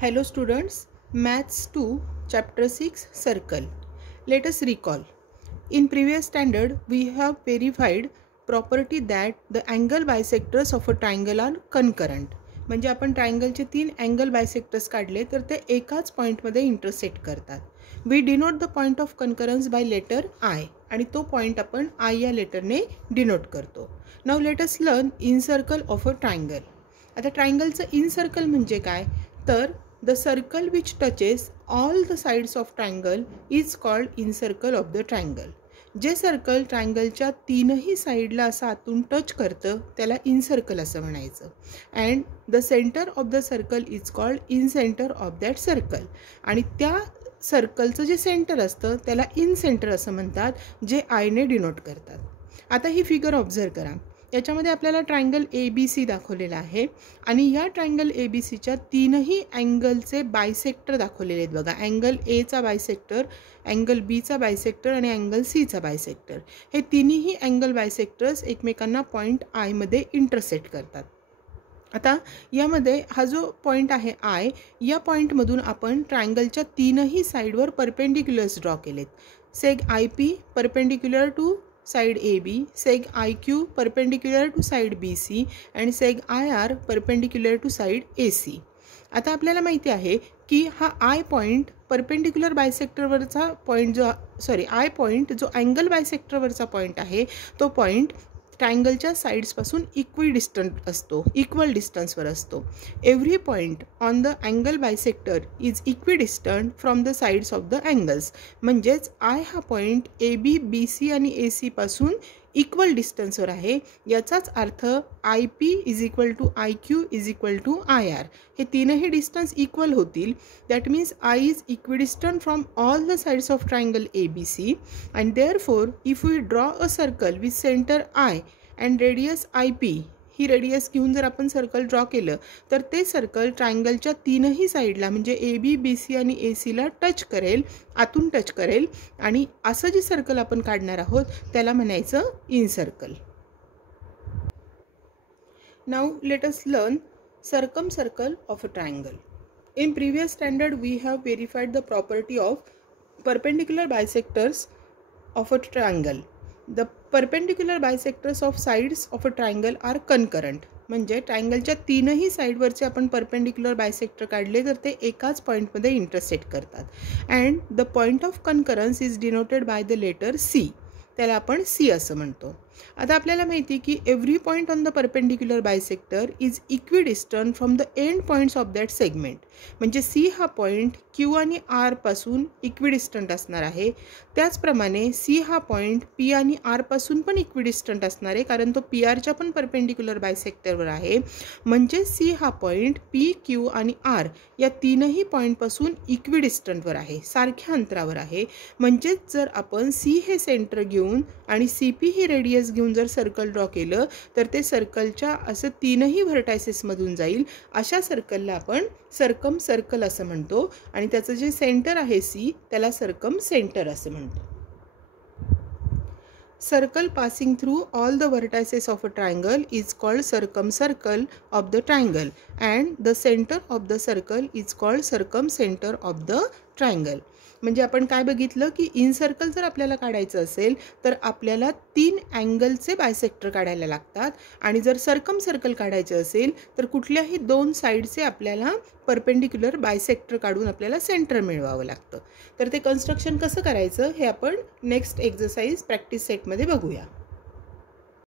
Hello students, Maths 2, Chapter 6, Circle. Let us recall. In previous standard, we have verified property that the angle bisectors of a triangle are concurrent. म्हणजे आपण ट्रायंगलचे 3 angle bisectors काढले तर ते एकाच पॉईंटमध्ये intersect करतात. We denote the point of concurrence by letter I आणि तो पॉईंट आपण आय या लेटरने डिनोट करतो. Now let us learn incircle of a triangle. आता ट्रायंगलचं इन सर्कल म्हणजे काय तर the circle which touches all the sides of triangle is called incircle of the triangle. जे सर्कल ट्रायंगलच्या तीनही साईडला असं आतून टच करतं त्याला इनसर्कल असं म्हणायचं. And the centre of the circle is called in centre of that circle. आणि त्या सर्कलचं जे सेंटर असतं त्याला इन सेंटर असं म्हणतात, जे आयने डिनोट करतात. आता ही फिगर ऑब्झर्व करा. याच्यामध्ये आपल्याला ट्रायंगल ABC दाखवलेला आहे आणि या ट्रायंगल ABCच्या तीनही अँगलचे बायसेक्टर दाखवलेले आहेत बघा. अँगल Aचा बायसेक्टर, अँगल Bचा बायसेक्टर आणि अँगल Cचा बायसेक्टर. हे तिन्ही अँगल बायसेक्टर्स एकमेकांना पॉईंट आय मध्ये इंटरसेक्ट करतात. आता यामध्ये हा जो पॉईंट आहे आय, या पॉईंटमधून आपण ट्रायंगलच्या तीनही साईडवर परपेंडिक्युलर्स ड्रॉ केलेत. Seg IP perpendicular to side AB, seg IQ perpendicular to side BC and seg IR perpendicular to side AC. आता आपल्याला माहिती आहे की हा आय पॉईंट परपेंडिक्युलर बायसेक्टरवरचा पॉईंट आय पॉईंट जो अँगल बायसेक्टरवरचा पॉईंट आहे तो पॉईंट ट्रायंगलच्या साईड्सपासून इक्वल डिस्टन्सवर असतो. Every point on the angle bisector is equidistant from the sides of the angles. म्हणजेच आय हा पॉईंट AB, BC आणि AC पासून इक्वल डिस्टन्सवर आहे. याचाच अर्थ IP is equal to IQ is equal to IR. हे तीनही डिस्टन्स इक्वल होतील. That means I is equidistant from all the sides of triangle ABC and therefore if we draw a circle with centre I and radius IP, ही radius घेऊन जर आपण circle draw केलं तर ते सर्कल ट्रायंगलच्या तीनही साईडला म्हणजे AB, BC आणि ACला टच करेल, आतून टच करेल. आणि असं जे सर्कल आपण काढणार आहोत त्याला म्हणायचं incircle. Now let us learn circumcircle of a triangle. In previous standard we have verified the property of perpendicular bisectors of a triangle. The perpendicular bisectors of sides of a triangle are concurrent. म्हणजे ट्रायंगलच्या तीनही साईडवरचे आपण perpendicular bisector काढले तर ते एकाच पॉईंटमध्ये intersect करतात. And the point of concurrence is denoted by the letter C. त्याला आपण C असं म्हणतो. आता आपल्याला माहिती की every point on the perpendicular bisector is equidistant from the end points of that segment. म्हणजे C हा पॉईंट Q आणि R पासून इक्विडिस्टंट असणार आहे. त्याचप्रमाणे C हा पॉईंट P आणि R पासून पण इक्विडिस्टंट असणार आहे, कारण तो PRच्या पण परपेंडिक्युलर बायसेक्टरवर आहे. म्हणजे C हा पॉईंट P, Q आणि R या तीनही पॉईंटपासून इक्विडिस्टंटवर आहे, सारख्या अंतरावर आहे. म्हणजेच जर आपण C हे सेंटर घेऊन आणि CP ही रेडियस घेऊन जर सर्कल ड्रॉ केलं तर ते सर्कलच्या असं तीनही व्हर्टायसेसमधून जाईल. अशा सर्कलला आपण सर्कम सर्कल असं म्हणतो आणि त्याचं जे सेंटर आहे C त्याला सर्कम सेंटर असं म्हणतो. Circle passing through all the vertices of a triangle is called circumcircle of the triangle and the center of the circle is called circumcenter of the triangle. म्हणजे आपण काय बघितलं की in circle जर आपल्याला काढायचं असेल तर आपल्याला 3 अँगलचे बायसेक्टर काढायला लागतात आणि जर सर्कम सर्कल काढायचे असेल तर कुठल्याही 2 साईडचे आपल्याला परपेंडिक्युलर बायसेक्टर काढून आपल्याला सेंटर मिळवावं लागतं. तर ते कन्स्ट्रक्शन कसं करायचं हे आपण नेक्स्ट एक्सरसाइज प्रॅक्टिस सेटमध्ये बघूया.